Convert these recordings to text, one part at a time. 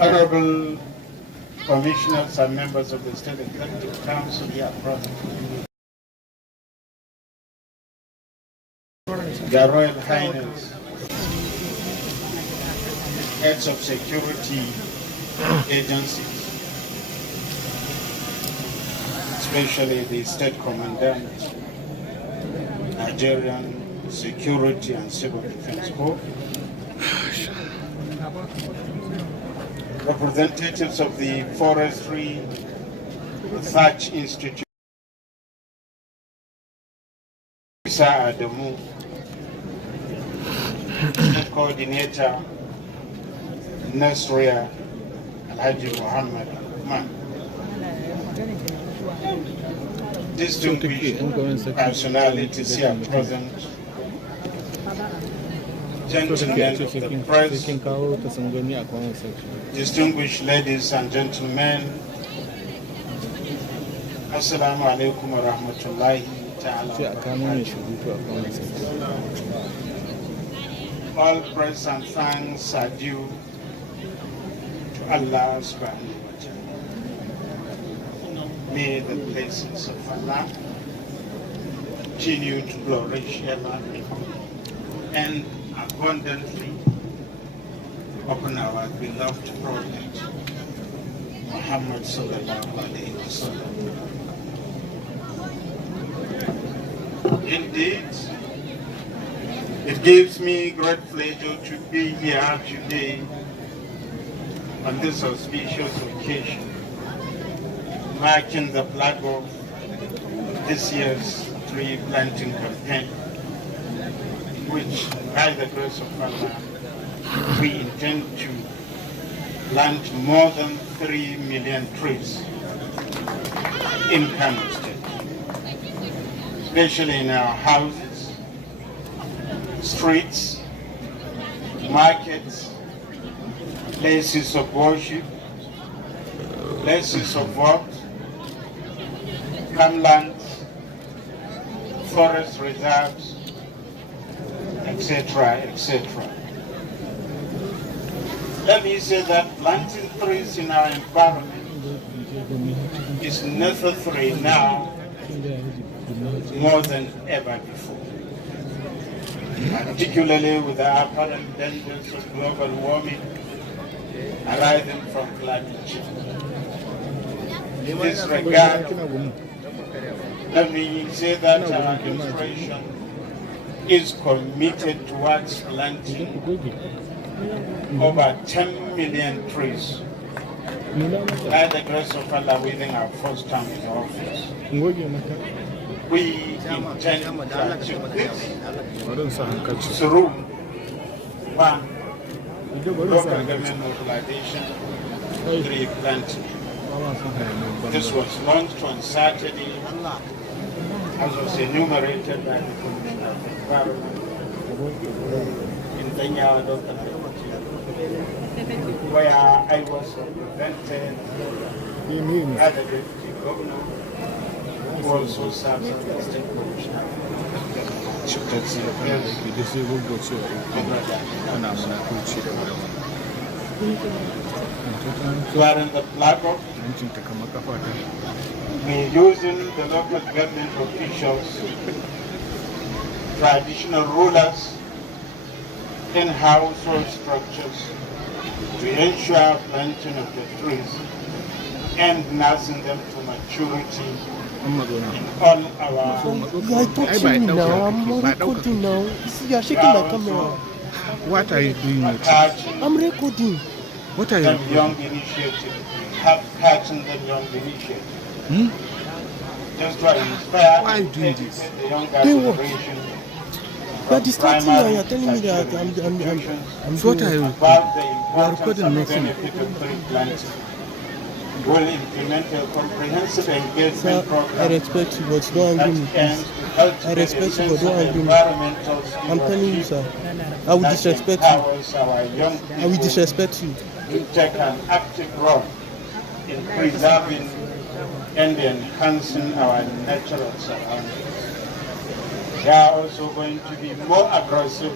Honorable Commissioners and members of the State Executive Council here present, Their Royal Highness, heads of security agencies, especially the State Commandant, Nigerian Security and Civil Defense Corps, representatives of the Forestry Research Institute, Adamu, State Coordinator, Nasria Alhaji Muhammad Man, distinguished personalities here present, gentlemen of the press, distinguished ladies and gentlemen, Assalamu alaikum wa rahmatullahi ta'ala. All praise and thanks are due to Allah subhanahu wa ta'ala. May the blessings of Allah continue to flourish and abundantly upon our beloved Prophet Muhammad sallallahu alayhi wa sallam. Indeed, it gives me great pleasure to be here today on this auspicious occasion, marking the flag of this year's tree planting campaign, which, by the grace of Allah, we intend to plant more than 3 million trees in Kano State, especially in our houses, streets, markets, places of worship, places of work, farmlands, forest reserves, etc., etc. Let me say that planting trees in our environment is necessary now more than ever before, particularly with the apparent dangers of global warming arising from climate change. In this regard, let me say that our administration is committed towards planting over 10 million trees by the grace of Allah within our first term in office. We intend to achieve this through one, local government mobilization, tree planting. This was launched on Saturday, as was enumerated by the Commissioner of Environment in Kenya, where I was represented by the Deputy Governor, who also serves as the State Commissioner. Wearing the flag of, we're using the local government officials, traditional rulers, in household structures to ensure planting of the trees and nursing them to maturity in all our... You're touching me now, I'm recording now. You're shaking my camera. What are you doing? I'm recording. What are you doing? Young initiative, catching the young initiative. Just try to inspire Why are you doing this? The younger Doing what? generation. You're distracting me and you're telling me that I'm So what are you About the You are importance recording and nothing. benefit of tree planting. Will implement a comprehensive engagement Sir, I program respect you, but don't that angry me, aims please. to I cultivate a respect you, sense but of don't angry me. environmental I'm telling you, sir. stewardship I will that disrespect you. empowers our young I will people disrespect you. to take an active role in preserving and enhancing our natural surroundings. We are also going to be more aggressive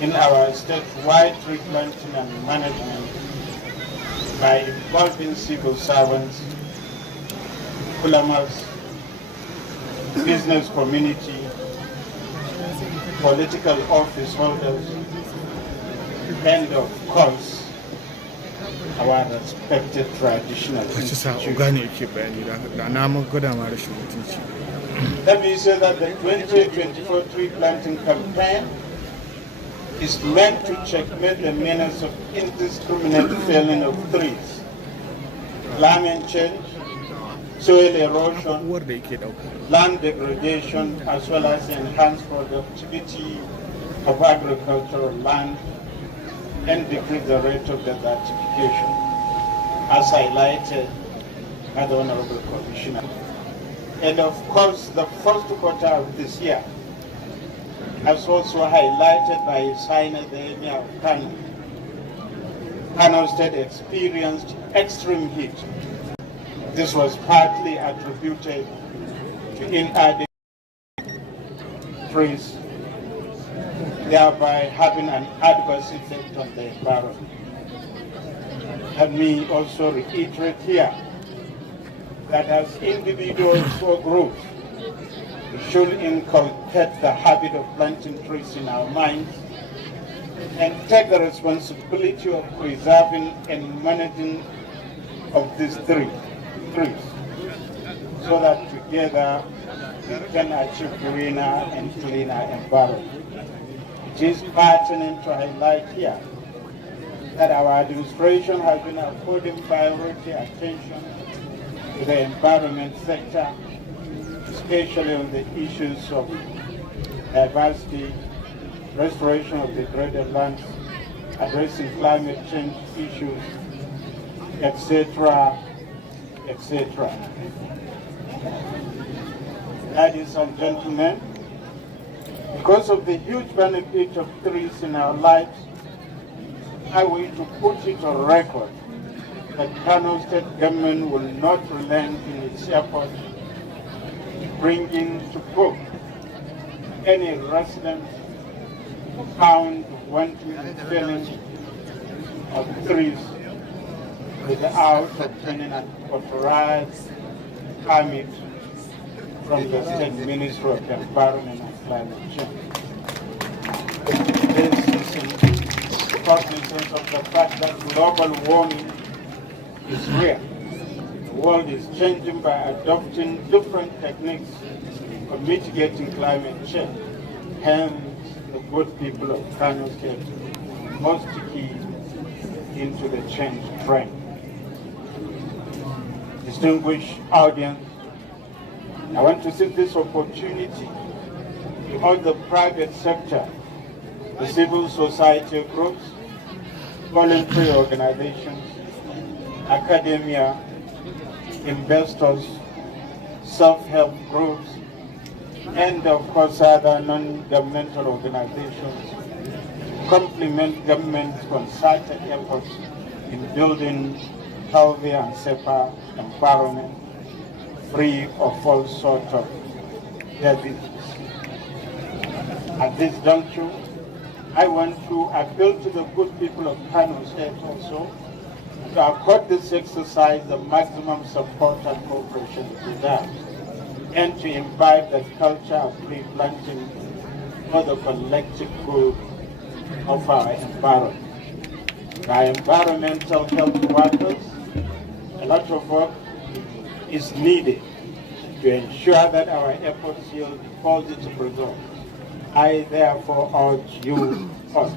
in our statewide tree planting and management by involving civil servants, ulamas, business community, political office holders, and of course, our respected traditional institutions. Let me say that the 2024 tree planting campaign is meant to checkmate the menace of indiscriminate felling of trees, climate change, soil erosion, land degradation, as well as enhanced productivity of agricultural land and decrease the rate of desertification, as highlighted by the Honorable Commissioner. And of course, the first quarter of this year, as also highlighted by His Highness the Emir of Kano, Kano State experienced extreme heat. This was partly attributed to inadequate trees, thereby having an adverse effect on the environment. Let me also reiterate here that as individuals or groups, we should inculcate the habit of planting trees in our minds and take the responsibility of preserving and managing of these trees, so that together we can achieve greener and cleaner environment. It is pertinent to highlight here that our administration has been affording priority attention to the environment sector, especially on the issues of diversity, restoration of degraded lands, addressing climate change issues, etc., etc. Ladies and gentlemen, because of the huge benefit of trees in our lives, I wish to put it on record that Kano State government will not relent in its effort to bring into book any resident found wanting felling of trees without obtaining an authorized permit from the State Ministry of Environment and Climate Change. This is in cognizance of the fact that global warming is real. The world is changing by adopting different techniques for mitigating climate change. Hence, the good people of Kano State must key into the change trend. Distinguished audience, I want to seize this opportunity to all the private sector, the civil society groups, voluntary organizations, academia, investors, self-help groups, and of course other non-governmental organizations to complement government's concerted efforts in building healthier and safer environment free of all sorts of diseases. At this juncture, I want to appeal to the good people of Kano State also to accord this exercise the maximum support and cooperation it deserves, and to imbibe the culture of tree planting for the collective good of our environment. By environmental health workers, a lot of work is needed to ensure that our efforts yield positive results. I therefore urge you first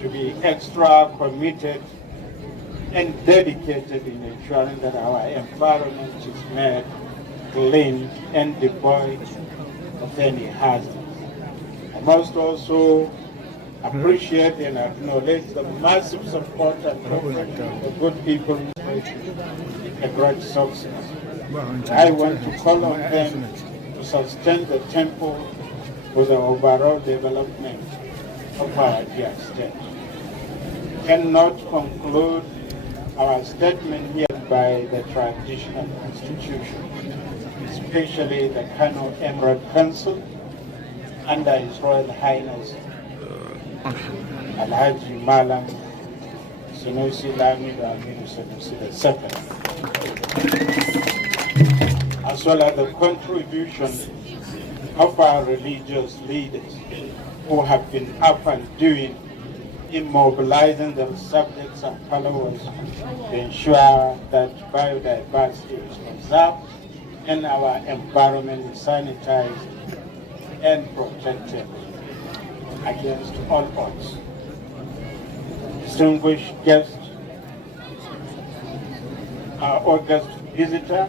to be extra committed and dedicated in ensuring that our environment is made clean and devoid of any hazards. I must also appreciate and acknowledge the massive support and cooperation of the good people, a great success. I want to call on them to sustain the tempo for the overall development of our dear state. Cannot conclude our statement here by the traditional institution, especially the Kano Emirate Council under His Royal Highness Alhaji Malam Sunusi Lamido Aminu Sunusi II, as well as the contribution of our religious leaders who have been up and doing in mobilizing the subjects and followers to ensure that biodiversity is preserved and our environment is sanitized and protected against all odds. Distinguished guests, our august visitor,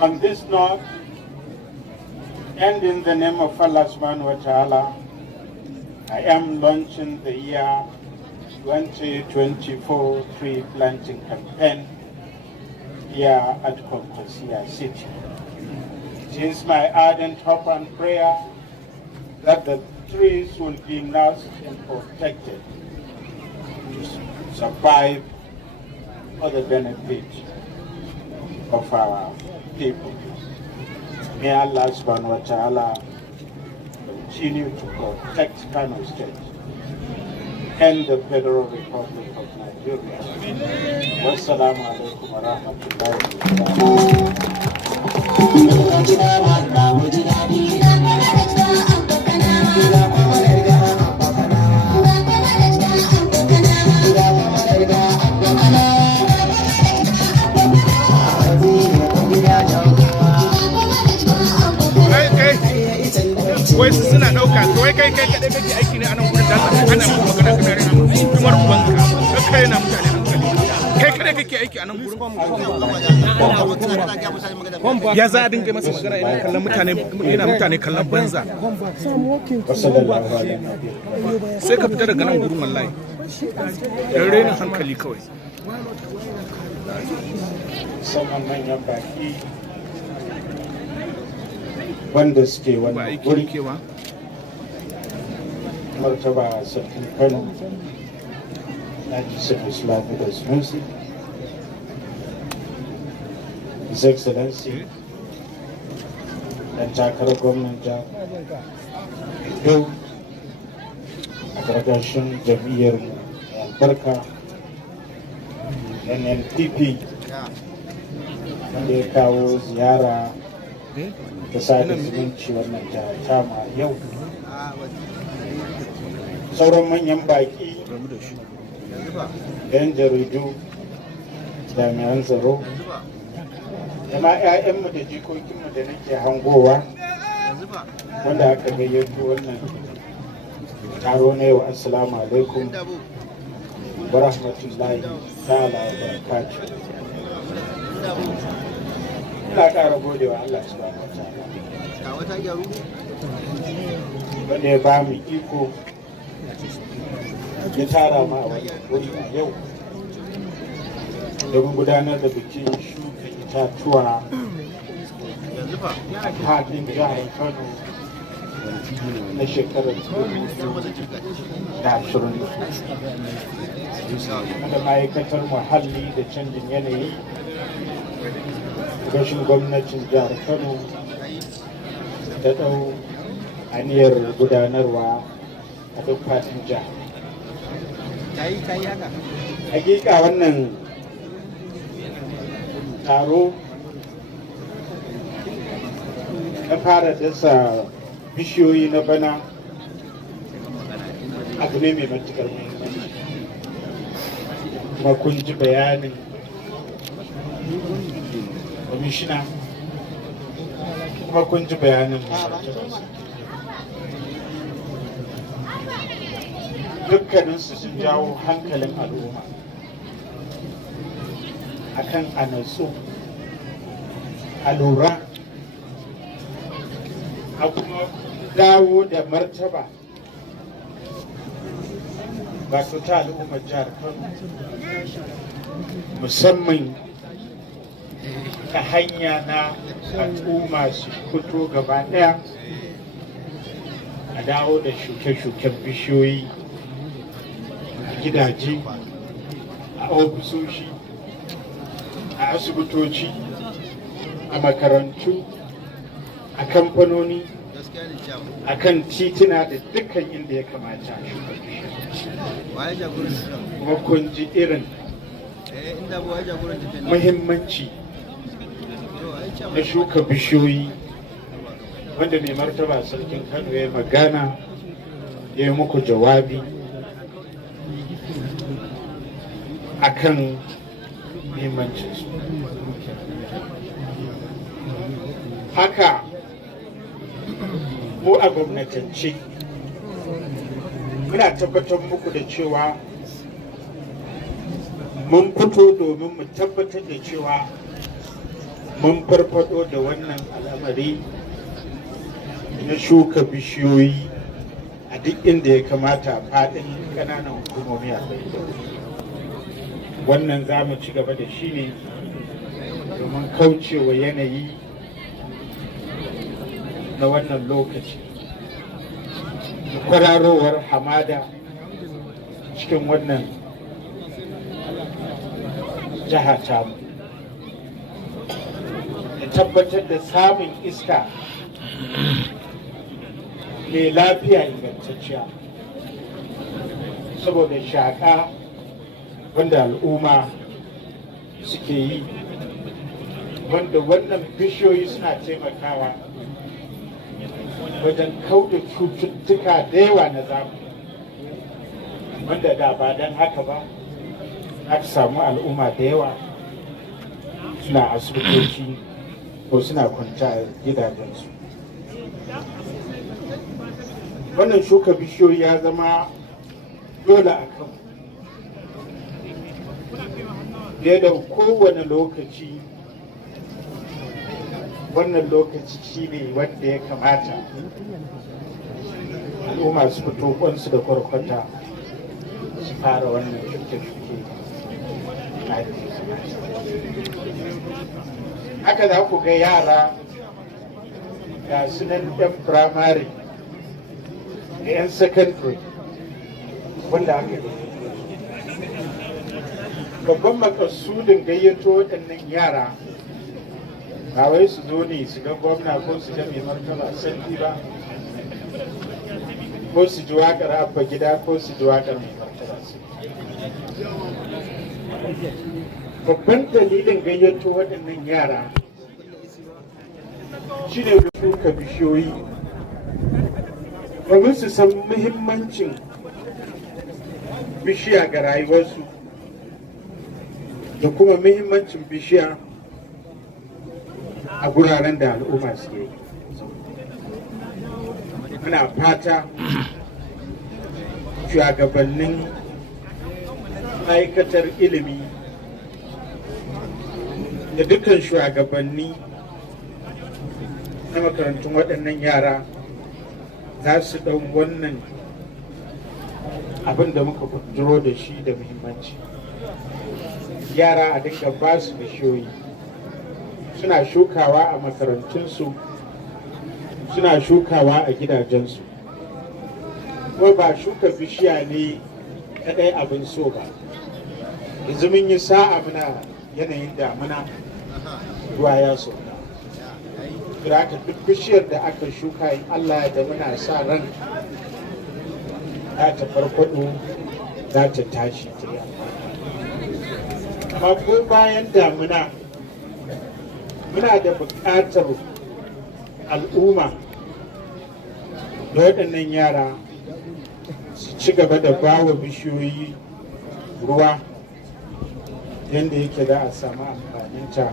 on this note, and in the name of Allah subhanahu wa ta'ala, I am launching the year 2024 tree planting campaign here at Kokosia City. It is my ardent hope and prayer that the trees will be nursed and protected to survive for the benefit of our people. May Allah subhanahu wa ta'ala continue to protect Kano State and the Federal Republic of Nigeria. Wassalamu alaikum wa rahmatullahi wai su suna ɗauka wai kai kaɗai kake aiki ne a nan wurin da ana muku magana kana rena mu kamar ubanka kai yana mutane hankali kai kaɗai kake aiki a nan wurin ya za a dinga masa magana yana kallon mutane kallon banza sai ka fita daga nan wurin wallahi dan rena hankali kawai wanda suke wannan wuri martaba sarkin Kano His Excellency His Excellency dan takarar gwamnan jihar yau a ƙarƙashin jam'iyyar albarka NNPP wanda ya kawo ziyara ta sada zumunci wannan jihar tama yau. Sauran manyan baki, yan jaridu, jami'an tsaro, da ma 'ya'yanmu da jikokinmu da nake hangowa wanda aka gayyato wannan taro na yau. Assalamu alaikum wa rahmatullahi ta'ala wa barakatuh. Ina ƙara gode wa Allah subhanahu wa ta'ala wanda ya ba mu iko ya tara ma a wannan wuri a yau don gudanar da bikin shuka itatuwa a fadin jihar Kano na shekarar 2020 da ma'aikatar muhalli da canjin yanayi rashin gwamnatin jihar Kano ta ɗau aniyar gudanarwa a duk fatin jihar. Hakika wannan taro na fara dasa bishiyoyi na bana abu ne mai matuƙar muhimmanci. Kuma kun ji bayanin kwamishina, kuma kun ji bayanin dukkaninsu sun jawo hankalin al'umma akan a natsu, a lura, a kuma dawo da martaba wato ta al'ummar jihar Kano, musamman ta hanya na al'umma su fito gaba daya a dawo da shuke-shuken bishiyoyi a gidaje, a ofisoshi, a asibitoci, a makarantu, a kamfanoni, akan tituna da dukkan inda ya kamata kuma kun ji irin muhimmanci na shuka bishiyoyi wanda mai martaba sarkin Kano ya magana ya yi muku jawabi akan muhimmancinsu. Haka mu a gwamnatance muna tabbatar muku da cewa mun fito domin mu tabbatar da cewa mun farfado da wannan al'amari na shuka bishiyoyi a duk inda ya kamata faɗin ƙananan hukumomi a wannan za mu ci gaba da shi ne domin kaucewa yanayi na wannan lokaci da kwararowar hamada cikin wannan jiha tamu da tabbatar da samun iska mai lafiya ingantacciya saboda shaƙa wanda al'umma suke yi wanda wannan bishiyoyi suna taimakawa wajen kauda cututtuka da yawa na zamani wanda da ba don haka ba aka samu al'umma da yawa suna asibitoci ko suna kwanta a gidajensu. Wannan shuka bishiyoyi ya zama dole a kan fiye da kowane lokaci. Wannan lokaci shi ne wanda ya kamata al'umma su fito kwansu da kwarkwata su fara wannan shuke-shuke. Haka za ku ga yara ga sunan ɗan firamare da 'yan secondary wanda aka yi. Babban makasudin gayyato waɗannan yara ba wai su zo ne su ga gwamna ko su ga mai martaba sarki ba ko su ji waƙar abba gida ko su ji waƙar mai martaba sarki. Babban dalilin gayyato waɗannan yara shi ne shuka bishiyoyi domin su san muhimmancin bishiya ga rayuwarsu da kuma muhimmancin bishiya a guraren da al'umma suke yi. Muna fata shugabannin ma'aikatar ilimi da dukkan shugabanni na makarantun waɗannan yara za su ɗau wannan abin da muka fito da shi da muhimmanci. Yara a dinga ba su bishiyoyi, suna shukawa a makarantunsu, suna shukawa a gidajensu. Kuma ba shuka bishiya ne kadai abin so ba. Yanzu mun yi sa'a muna yanayin damuna ruwa ya sauka. Da haka duk bishiyar da aka shuka in Allah da muna sa ran za ta farfado, za ta tashi ta yi. Amma ko bayan damuna muna da buƙatar al'umma da waɗannan yara su ci gaba da bawa bishiyoyi ruwa yadda yake za a samu amfaninta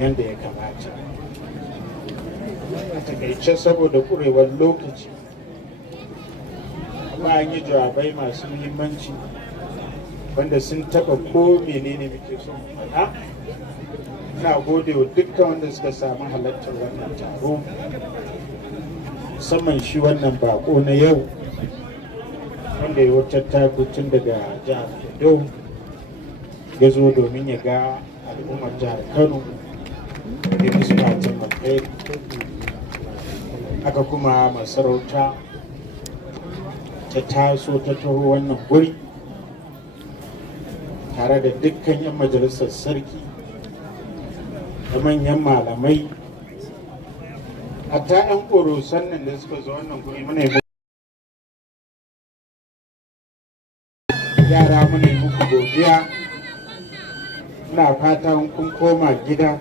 yadda ya kamata. A takaice saboda ƙurewar lokaci amma an yi jawabai masu muhimmanci wanda sun taɓa ko menene muke son faɗa. Ina gode wa dukkan wanda suka samu halartar wannan taro, musamman shi wannan bako na yau wanda ya wata tun daga jihar Edo ya zo domin ya ga al'ummar jihar Kano da musu fatan alheri. Haka kuma masarauta ta taso ta taho wannan guri tare da dukkan 'yan majalisar sarki da manyan malamai hatta 'yan ƙorosan nan da suka zo wannan guri muna yi yara muna yi muku godiya. Muna fatan kun koma gida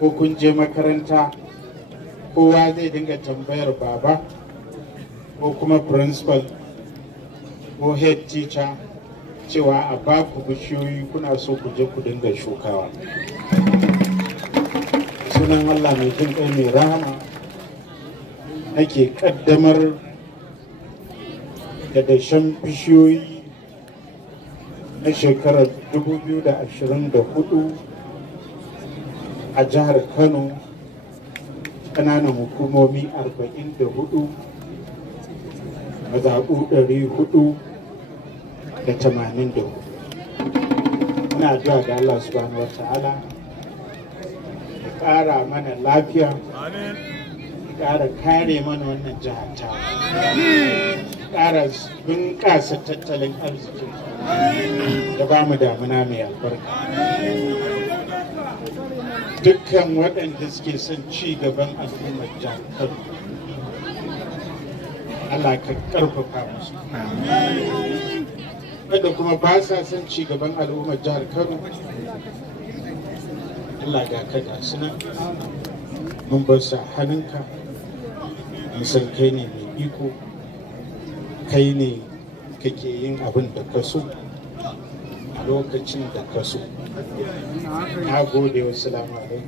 ko kun je makaranta kowa zai dinga tambayar baba ko kuma principal ko head teacher cewa a ba ku bishiyoyi kuna so ku je ku dinga shukawa. Sunan Allah mai jin kai mai rahama nake kaddamar da dashen bishiyoyi na shekarar 2024 a jihar Kano, ƙananan hukumomi 44, mazaɓu 484. Ina addu'a ga Allah subhanahu wa ta'ala ya ƙara mana lafiya, ya ƙara kare mana wannan jihar ta, ƙara bunƙasa tattalin arzikin da ba mu damuna mai albarka. Dukkan waɗanda suke son ci gaban al'ummar jihar Kano, Allah ka ƙarfafa musu. Wanda kuma ba sa son ci gaban al'ummar jihar Kano, Allah ga ka da su nan mun bar su a hannunka. Mun san kai ne mai iko, kai ne kake yin abin da ka so a lokacin da ka so. Na gode, wasu alaikum.